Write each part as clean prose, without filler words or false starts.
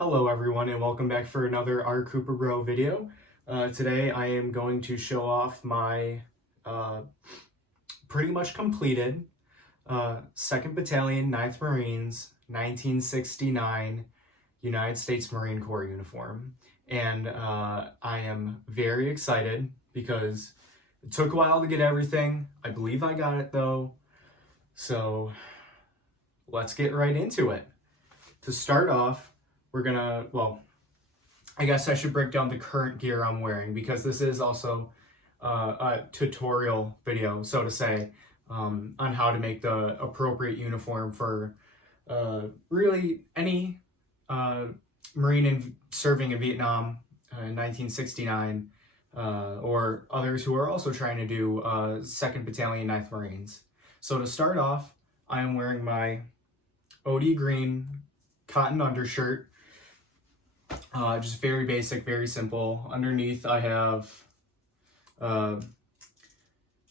Hello everyone and welcome back for another Cooper Bro video. Today I am going to show off my pretty much completed 2nd Battalion, 9th Marines, 1969 United States Marine Corps uniform. And I am very excited because it took a while to get everything. I believe I got it though. So let's get right into it. To start off, we're gonna, I guess I should break down the current gear I'm wearing because this is also a tutorial video, so to say, on how to make the appropriate uniform for really any Marine serving in Vietnam in 1969 or others who are also trying to do 2nd Battalion, 9th Marines. So to start off, I am wearing my OD green cotton undershirt. Just very basic, very simple. Underneath I have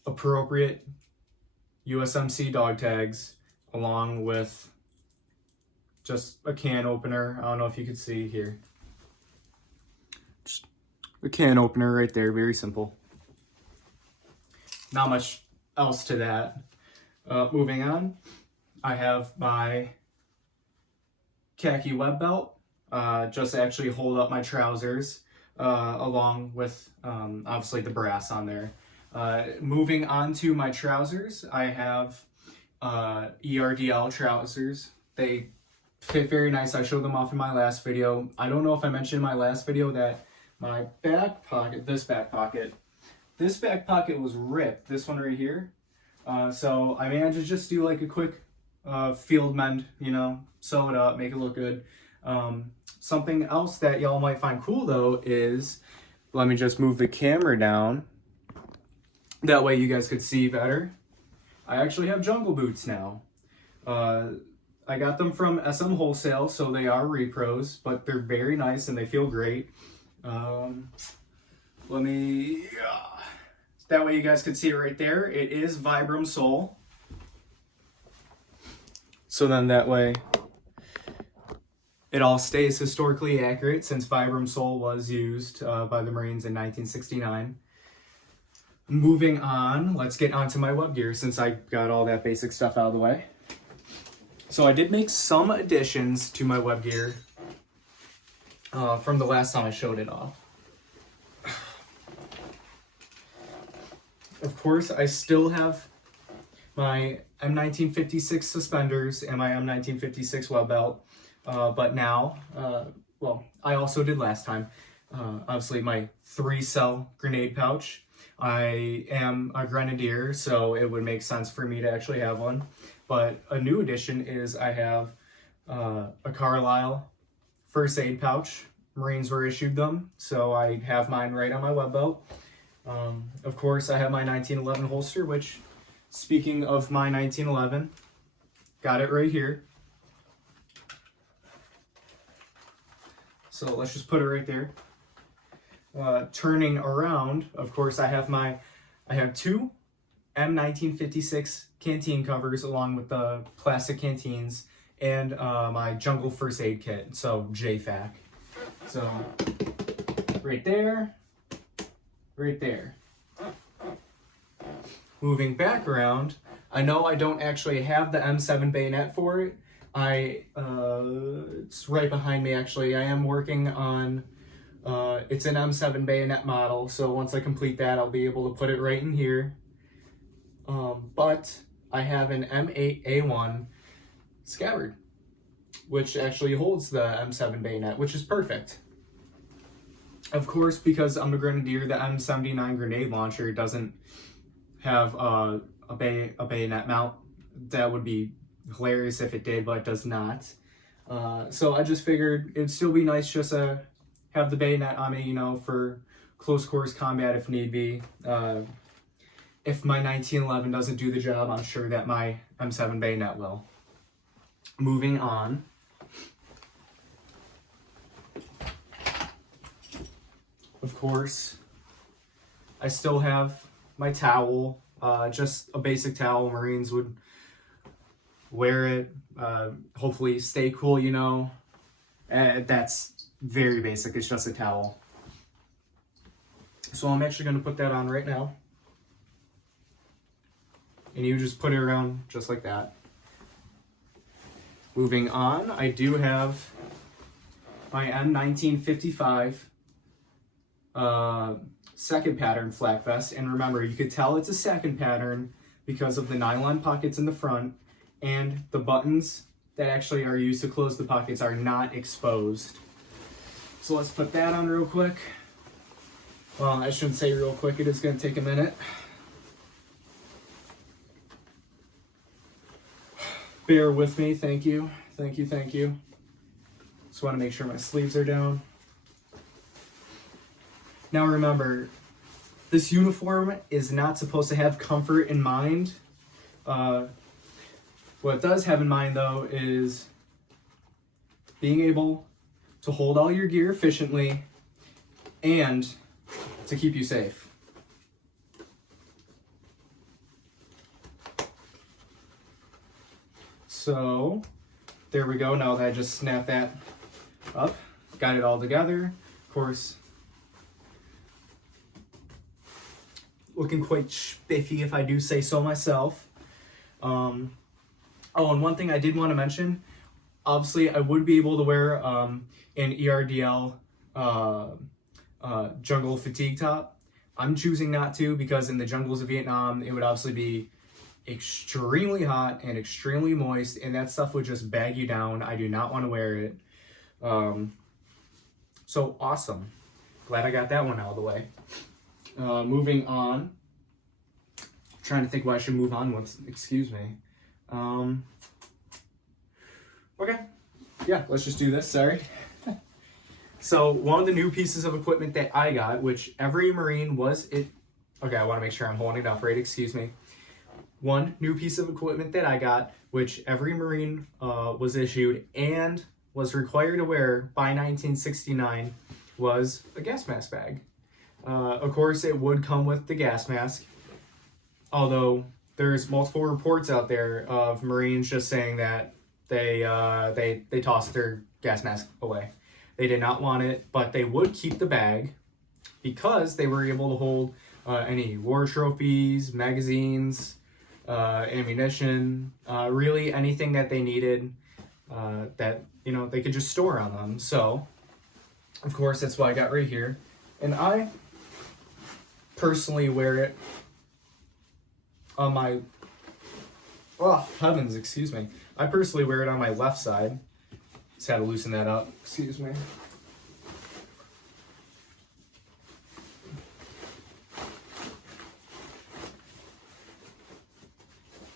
appropriate USMC dog tags along with just a can opener. I don't know if you can see here. Just a can opener right there, very simple. Not much else to that. Moving on, I have my khaki web belt. Just to actually hold up my trousers, along with obviously the brass on there. Moving on to my trousers, I have ERDL trousers. They fit very nice. I showed them off in my last video. I don't know if I mentioned in my last video that my back pocket, this back pocket was ripped, this one right here. So I managed to just do like a quick field mend, sew it up, make it look good. Something else that y'all might find cool though is, let me just move the camera down. That way you guys could see better. I actually have jungle boots now. I got them from SM Wholesale, so they are repros, but they're very nice and they feel great. That way you guys could see it right there. It is Vibram sole. So then that way it all stays historically accurate since Vibram sole was used by the Marines in 1969. Moving on, let's get onto my web gear since I got all that basic stuff out of the way. So I did make some additions to my web gear from the last time I showed it off. Of course, I still have my M1956 suspenders and my M1956 web belt. But now, I also did last time, obviously my 3-cell grenade pouch. I am a grenadier, so it would make sense for me to actually have one. But a new addition is I have a Carlisle first aid pouch. Marines were issued them, so I have mine right on my web belt. Of course, I have my 1911 holster, which, speaking of my 1911, got it right here. So let's just put it right there. Turning around, of course, I have two M1956 canteen covers along with the plastic canteens and my jungle first aid kit, so JFAC. So right there, right there. Moving back around, I know I don't actually have the M7 bayonet for it. It's right behind me actually. I am working on, it's an M7 bayonet model, so once I complete that, I'll be able to put it right in here. But I have an M8A1 scabbard, which actually holds the M7 bayonet, which is perfect. Of course, because I'm a grenadier, the M79 grenade launcher doesn't have a bayonet mount. That would be hilarious if it did, but it does not. So I just figured it'd still be nice just to have the bayonet on me, for close quarters combat if need be. If my 1911 doesn't do the job, I'm sure that my M7 bayonet will. Moving on. Of course, I still have my towel, just a basic towel. Marines would wear it, hopefully stay cool, That's very basic. It's just a towel. So I'm actually going to put that on right now. And you just put it around just like that. Moving on, I do have my M1955 second pattern flak vest. And remember, you could tell it's a second pattern because of the nylon pockets in the front, and the buttons that actually are used to close the pockets are not exposed. So let's put that on real quick. Well, I shouldn't say real quick, it is going to take a minute. Bear with me, thank you, thank you, thank you. Just want to make sure my sleeves are down. Now remember, this uniform is not supposed to have comfort in mind. What it does have in mind though is being able to hold all your gear efficiently and to keep you safe. So there we go. Now that I just snapped that up, got it all together. Of course, looking quite spiffy if I do say so myself. Oh, and one thing I did want to mention, obviously I would be able to wear an ERDL jungle fatigue top. I'm choosing not to because in the jungles of Vietnam, it would obviously be extremely hot and extremely moist, and that stuff would just bag you down. I do not want to wear it. So awesome. Glad I got that one out of the way. Moving on. Trying to think what I should move on with. Excuse me. Okay. Yeah, let's just do this. Sorry. So one of the new pieces of equipment that I got, which every Marine was it. Okay, I want to make sure I'm holding it up right. Excuse me. One new piece of equipment that I got, which every Marine was issued and was required to wear by 1969, was a gas mask bag. Of course, it would come with the gas mask, although there's multiple reports out there of Marines just saying that they tossed their gas mask away. They did not want it, but they would keep the bag because they were able to hold any war trophies, magazines, ammunition, really anything that they needed that, you know, they could just store on them. So, of course, that's what I got right here. And I personally wear it on my, oh, heavens, excuse me. I personally wear it on my left side. Just had to loosen that up, excuse me.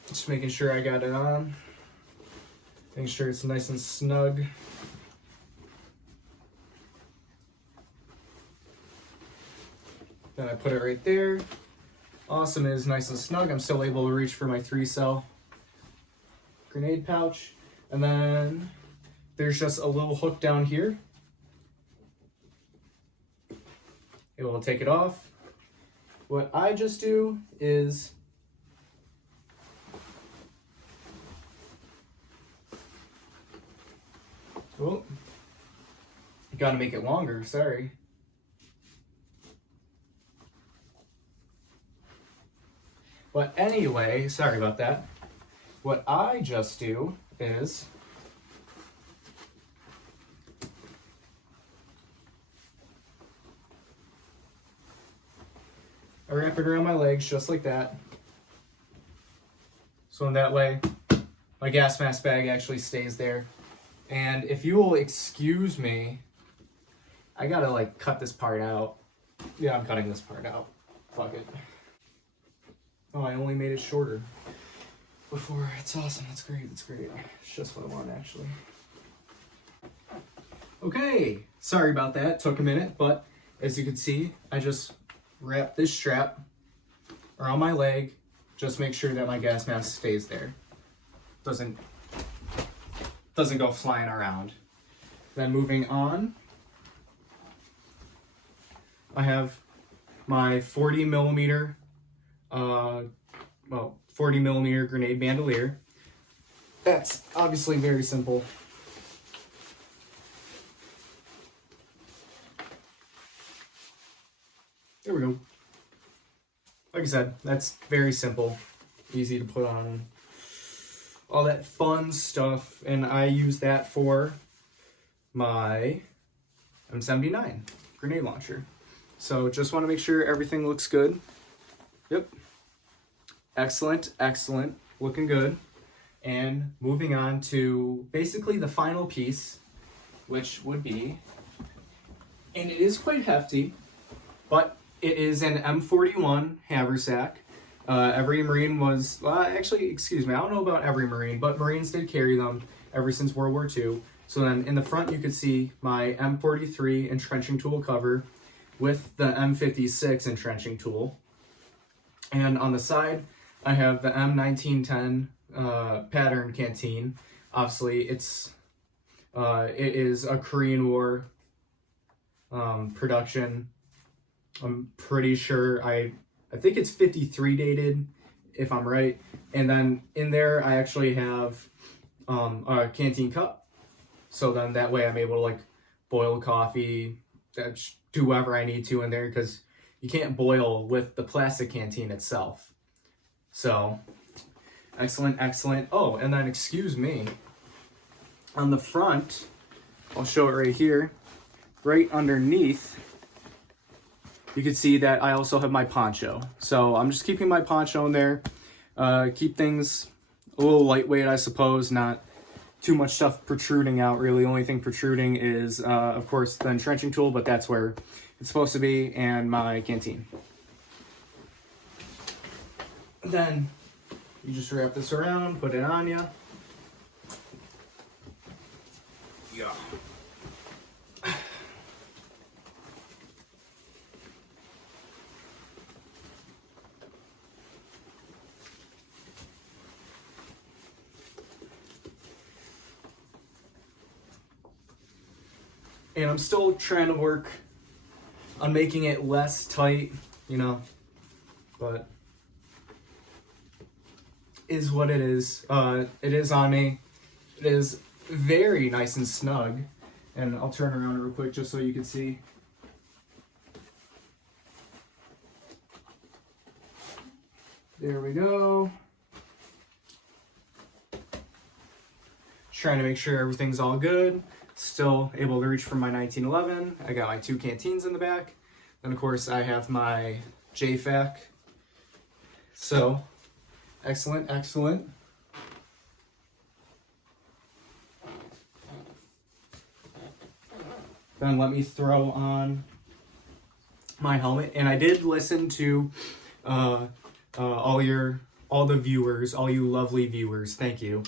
Just making sure I got it on. Making sure it's nice and snug. Then I put it right there. Awesome, it is nice and snug. I'm still able to reach for my 3-cell grenade pouch. And then there's just a little hook down here. It will take it off. What I just do is oh, you gotta make it longer, sorry. But anyway, sorry about that. What I just do is I wrap it around my legs just like that. So in that way, my gas mask bag actually stays there. And if you will excuse me, I gotta like cut this part out. Yeah, I'm cutting this part out. Fuck it. Oh, I only made it shorter before. It's awesome. That's great. That's great. It's just what I want, actually. Okay. Sorry about that. Took a minute, but as you can see, I just wrap this strap around my leg. Just make sure that my gas mask stays there. Doesn't go flying around. Then moving on, I have my 40 millimeter 40 millimeter grenade bandelier. That's obviously very simple. There we go. Like I said, that's very simple, easy to put on, all that fun stuff, and I use that for my M79 grenade launcher. So just want to make sure everything looks good. Yep. Excellent, excellent, looking good. And moving on to basically the final piece, which would be, and it is quite hefty, but it is an M41 haversack. Every Marine was, actually, excuse me, I don't know about every Marine, but Marines did carry them ever since World War II. So then in the front, you could see my M43 entrenching tool cover with the M56 entrenching tool. And on the side, I have the M1910 pattern canteen. Obviously, it is a Korean War production. I'm pretty sure I think it's 53 dated, if I'm right. And then in there, I actually have a canteen cup. So then that way I'm able to like boil coffee, do whatever I need to in there, because you can't boil with the plastic canteen itself. So excellent, excellent. Oh, and then excuse me, on the front, I'll show it right here, right underneath, you can see that I also have my poncho. So I'm just keeping my poncho in there, keep things a little lightweight, I suppose, not too much stuff protruding out really. The only thing protruding is, of course, the entrenching tool, but that's where it's supposed to be, and my canteen. Then you just wrap this around, put it on you. Yeah. And I'm still trying to work on making it less tight, you know, but is what it is. It is on me. It is very nice and snug. And I'll turn around real quick just so you can see. There we go. Trying to make sure everything's all good. Still able to reach for my 1911. I got my 2 canteens in the back. Then of course I have my JFAC. So excellent, excellent. Then let me throw on my helmet. And I did listen to all the viewers, all you lovely viewers, thank you.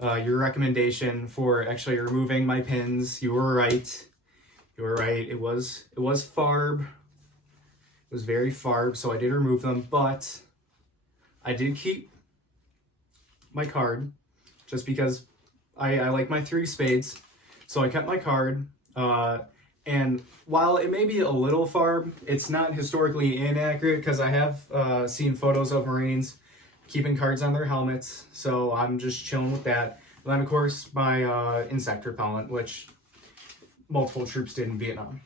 Your recommendation for actually removing my pins. You were right. You were right. It was farb. It was very farb, so I did remove them, but I did keep my card just because I like my 3 spades. So I kept my card. And while it may be a little farb, it's not historically inaccurate because I have seen photos of Marines keeping cards on their helmets, so I'm just chilling with that. And then, of course, my insect repellent, which multiple troops did in Vietnam.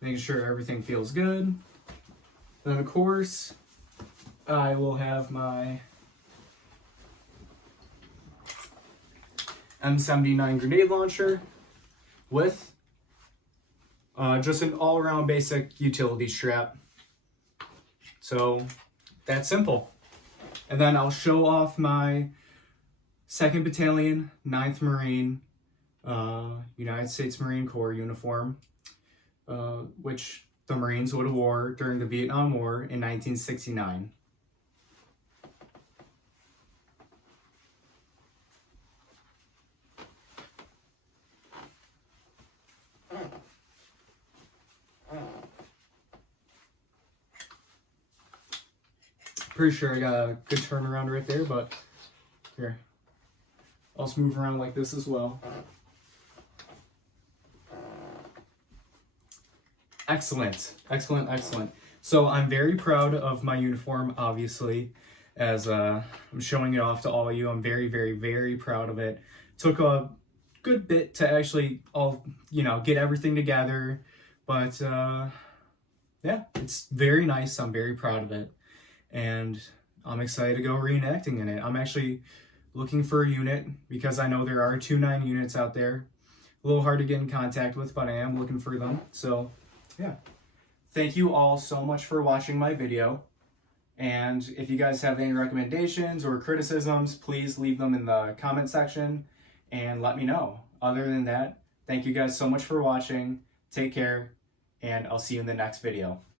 Making sure everything feels good. Then, of course, I will have my M79 grenade launcher with just an all-around basic utility strap. So that's simple. And then I'll show off my 2nd Battalion, 9th Marine, United States Marine Corps uniform, which the Marines would have wore during the Vietnam War in 1969. Pretty sure I got a good turnaround right there, but here, I'll just move around like this as well. Excellent, excellent, excellent. So I'm very proud of my uniform, obviously, as I'm showing it off to all of you. I'm very, very, very proud of it. Took a good bit to actually get everything together, but yeah, it's very nice. I'm very proud of it, and I'm excited to go reenacting in it. I'm actually looking for a unit because I know there are 2.9 units out there. A little hard to get in contact with, but I am looking for them. So yeah, thank you all so much for watching my video. And if you guys have any recommendations or criticisms, please leave them in the comment section and let me know. Other than that, thank you guys so much for watching. Take care, and I'll see you in the next video.